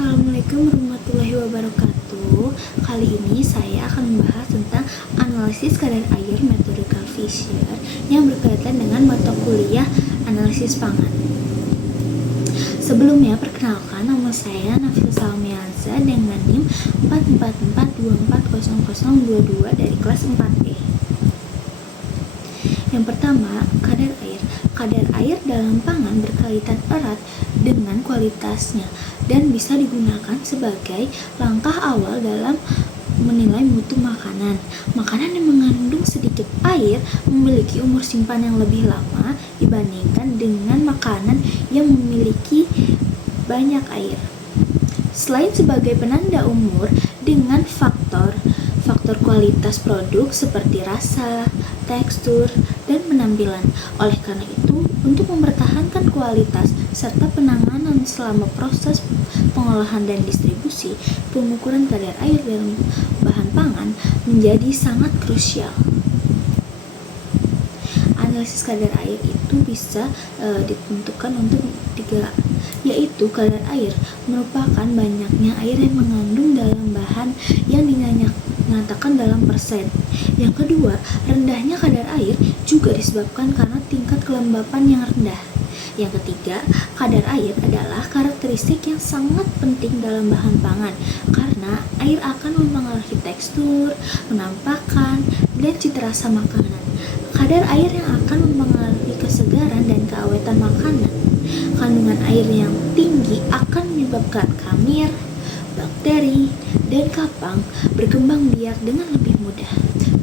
Assalamualaikum warahmatullahi wabarakatuh. Kali ini saya akan membahas tentang analisis kadar air metode Carl Fisher yang berkaitan dengan mata kuliah analisis pangan. Sebelumnya, perkenalkan, nama saya Nafisa Salmianza dengan NIM 444240022 dari kelas 4E. Yang pertama, kadar air. Kadar air dalam pangan berkaitan erat dengan kualitasnya dan bisa digunakan sebagai langkah awal dalam menilai mutu makanan. Makanan yang mengandung sedikit air memiliki umur simpan yang lebih lama dibandingkan dengan makanan yang memiliki banyak air. Selain sebagai penanda umur, dengan faktor kualitas produk seperti rasa, tekstur, dan penampilan. Oleh karena itu, untuk mempertahankan kualitas serta penanganan selama proses pengolahan dan distribusi, pengukuran kadar air dalam bahan pangan menjadi sangat krusial. Analisis kadar air itu bisa ditentukan untuk tiga, yaitu kadar air merupakan banyaknya air yang mengandung dalam bahan yang dinyatakan dalam persen. Yang kedua, rendahnya kadar air juga disebabkan karena tingkat kelembapan yang rendah. Yang ketiga, kadar air adalah karakteristik yang sangat penting dalam bahan pangan karena air akan mempengaruhi tekstur, penampakan, dan cita rasa makanan. Kadar air yang akan mempengaruhi kesegaran dan keawetan makanan. Kandungan air yang tinggi akan menyebabkan kamir, bakteri, dan kapang berkembang biak dengan lebih mudah.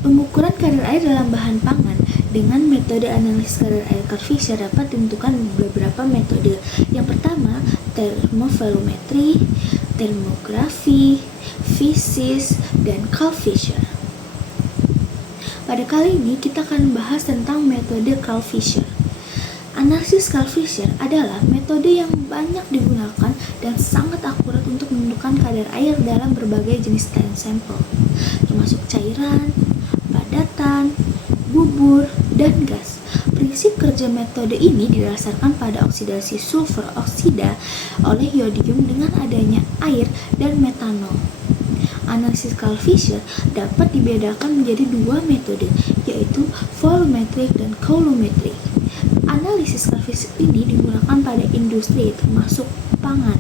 Pengukuran kadar air dalam bahan pangan dengan metode analisis kadar air Carl Fisher dapat ditentukan beberapa metode. Yang pertama, termovolumetri, termografi, fisis, dan Carl Fisher. Pada kali ini kita akan membahas tentang metode Carl Fisher. Analisis Carl Fisher adalah metode yang banyak digunakan dan sangat akurat untuk menentukan kadar air dalam berbagai jenis sampel, termasuk cairan, padatan, bubur, dan gas. Prinsip kerja metode ini didasarkan pada oksidasi sulfur oksida oleh iodium dengan adanya air dan metanol. Analisis Carl Fisher dapat dibedakan menjadi dua metode, yaitu volumetric dan colorimetric. Analisis Carl Fisher ini digunakan pada industri termasuk pangan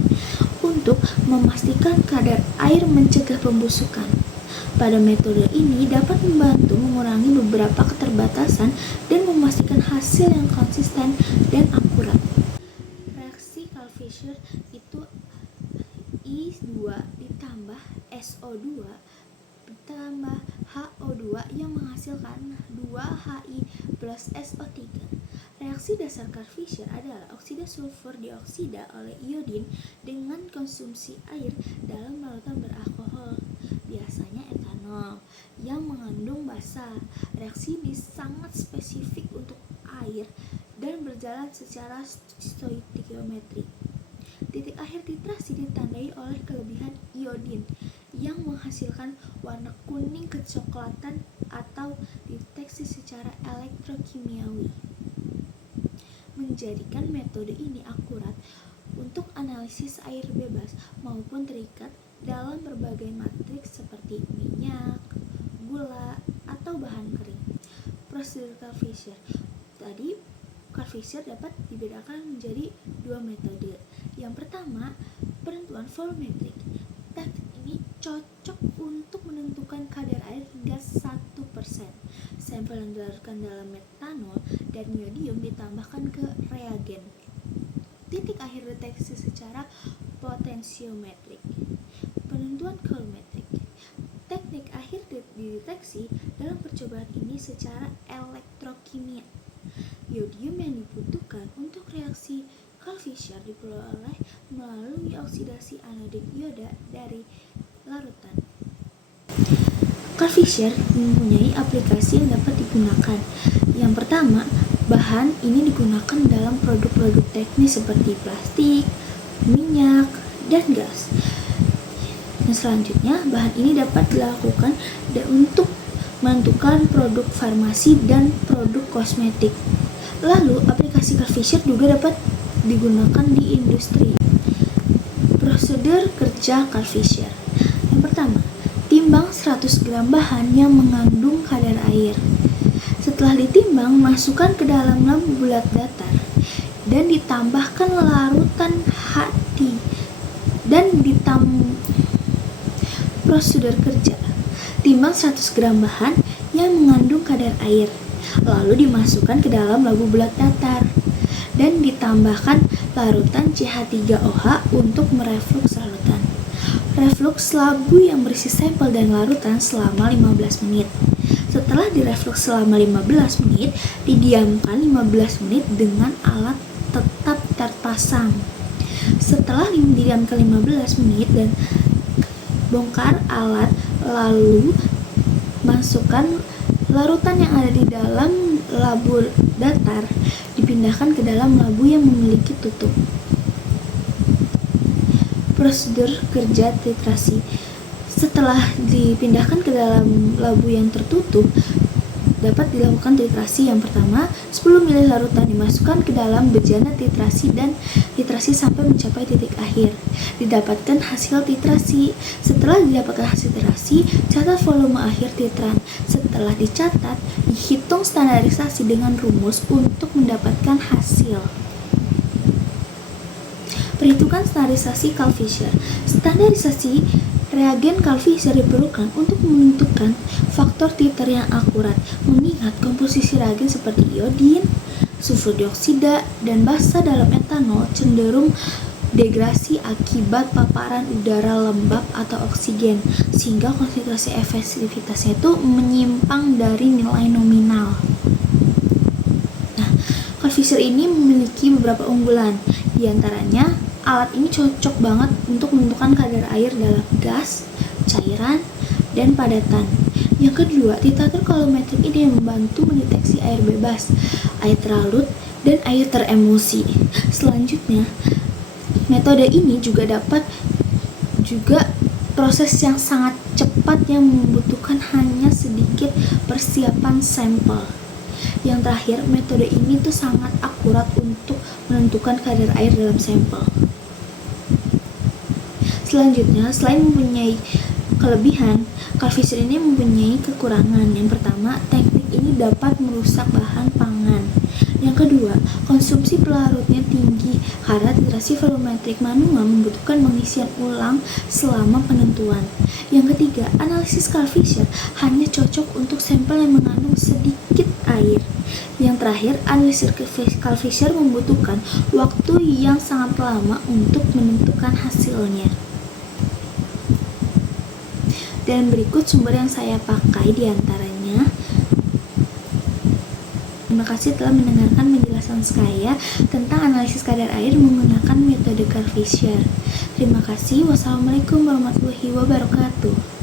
untuk memastikan kadar air mencegah pembusukan. Pada metode ini dapat membantu mengurangi beberapa keterbatasan dan memastikan hasil yang konsisten dan akurat. Reaksi Carl Fisher itu I2 ditambah SO2 ditambah HO2 yang menghasilkan 2Hi plus SO3. Reaksi dasar Carl Fisher adalah oksida sulfur dioksida oleh iodin dengan konsumsi air dalam larutan beralkohol, biasanya etanol, yang mengandung basa. Reaksi ini sangat spesifik untuk air dan berjalan secara stoikiometrik. Titik akhir titrasi ditandai oleh kelebihan iodin yang menghasilkan warna kuning kecoklatan atau deteksi secara elektrokimiawi, menjadikan metode ini akurat untuk analisis air bebas maupun terikat dalam berbagai matriks seperti minyak, gula, atau bahan kering. Prosedur Carl Fisher. Tadi Carl Fisher dapat dibedakan menjadi dua metode. Yang pertama, penentuan volumetrik. Teknik ini cocok untuk menentukan kadar air hingga 1%. Sampel yang dilarutkan dalam metanol dan iodium ditambahkan ke reagen. Titik akhir deteksi secara potensiometrik. Penentuan colorimetrik. Teknik akhir dideteksi dalam percobaan ini secara elektrokimia. Iodium yang dibutuhkan untuk reaksi Carl Fisher diperoleh melalui oksidasi anodik ioda dari larutan. Carl Fisher mempunyai aplikasi yang dapat digunakan. Yang pertama, bahan ini digunakan dalam produk-produk teknis seperti plastik, minyak, dan gas. Dan selanjutnya, bahan ini dapat dilakukan untuk menentukan produk farmasi dan produk kosmetik. Lalu, aplikasi Carl Fisher juga dapat digunakan di industri. Prosedur kerja Carl Fisher. Yang pertama, timbang 100 gram bahan yang mengandung kadar air. Setelah ditimbang, masukkan ke dalam labu bulat datar dan ditambahkan larutan hati prosedur kerja. Timbang 100 gram bahan yang mengandung kadar air, lalu dimasukkan ke dalam labu bulat datar dan ditambahkan larutan CH3OH untuk mereflux larutan. Reflux labu yang berisi sampel dan larutan selama 15 menit. Setelah direflux selama 15 menit, didiamkan 15 menit dengan alat tetap terpasang. Setelah didiamkan 15 menit dan bongkar alat, lalu masukkan larutan yang ada di dalam labu datar, dipindahkan ke dalam labu yang memiliki tutup. Prosedur kerja titrasi. Setelah dipindahkan ke dalam labu yang tertutup, dapat dilakukan titrasi. Yang pertama, 10 ml larutan dimasukkan ke dalam bejana titrasi dan titrasi sampai mencapai titik akhir. Didapatkan hasil titrasi. Setelah didapatkan hasil titrasi, catat volume akhir titran. Setelah dicatat, dihitung standarisasi dengan rumus untuk mendapatkan hasil. Perhitungan standarisasi Carl Fisher. Standarisasi reagen Carl Fisher diperlukan untuk menentukan faktor titer yang akurat, mengingat komposisi reagen seperti iodin, sulfur dioksida, dan basa dalam etanol cenderung degrasi akibat paparan udara lembab atau oksigen, sehingga konsentrasi efektivitasnya itu menyimpang dari nilai nominal. Nah, Carl Fisher ini memiliki beberapa unggulan, diantaranya alat ini cocok banget untuk menentukan kadar air dalam gas, cairan, dan padatan. Yang kedua, titator kolometrik ini membantu mendeteksi air bebas, air terlarut, dan air teremulsi. Selanjutnya, metode ini juga proses yang sangat cepat yang membutuhkan hanya sedikit persiapan sampel. Yang terakhir, metode ini tuh sangat akurat untuk menentukan kadar air dalam sampel. Selanjutnya, selain mempunyai kelebihan, Carl Fisher ini mempunyai kekurangan. Yang pertama, teknik ini dapat merusak bahan pangan. Yang kedua, konsumsi pelarutnya tinggi karena titrasi volumetrik manual membutuhkan pengisian ulang selama penentuan. Yang ketiga, analisis Carl Fisher hanya cocok untuk sampel yang mengandung sedikit air. Yang terakhir, analisis Carl Fisher membutuhkan waktu yang sangat lama untuk menentukan hasilnya. Dan berikut sumber yang saya pakai diantaranya. Terima kasih telah mendengarkan penjelasan saya tentang analisis kadar air menggunakan metode Carl Fisher. Terima kasih. Wassalamualaikum warahmatullahi wabarakatuh.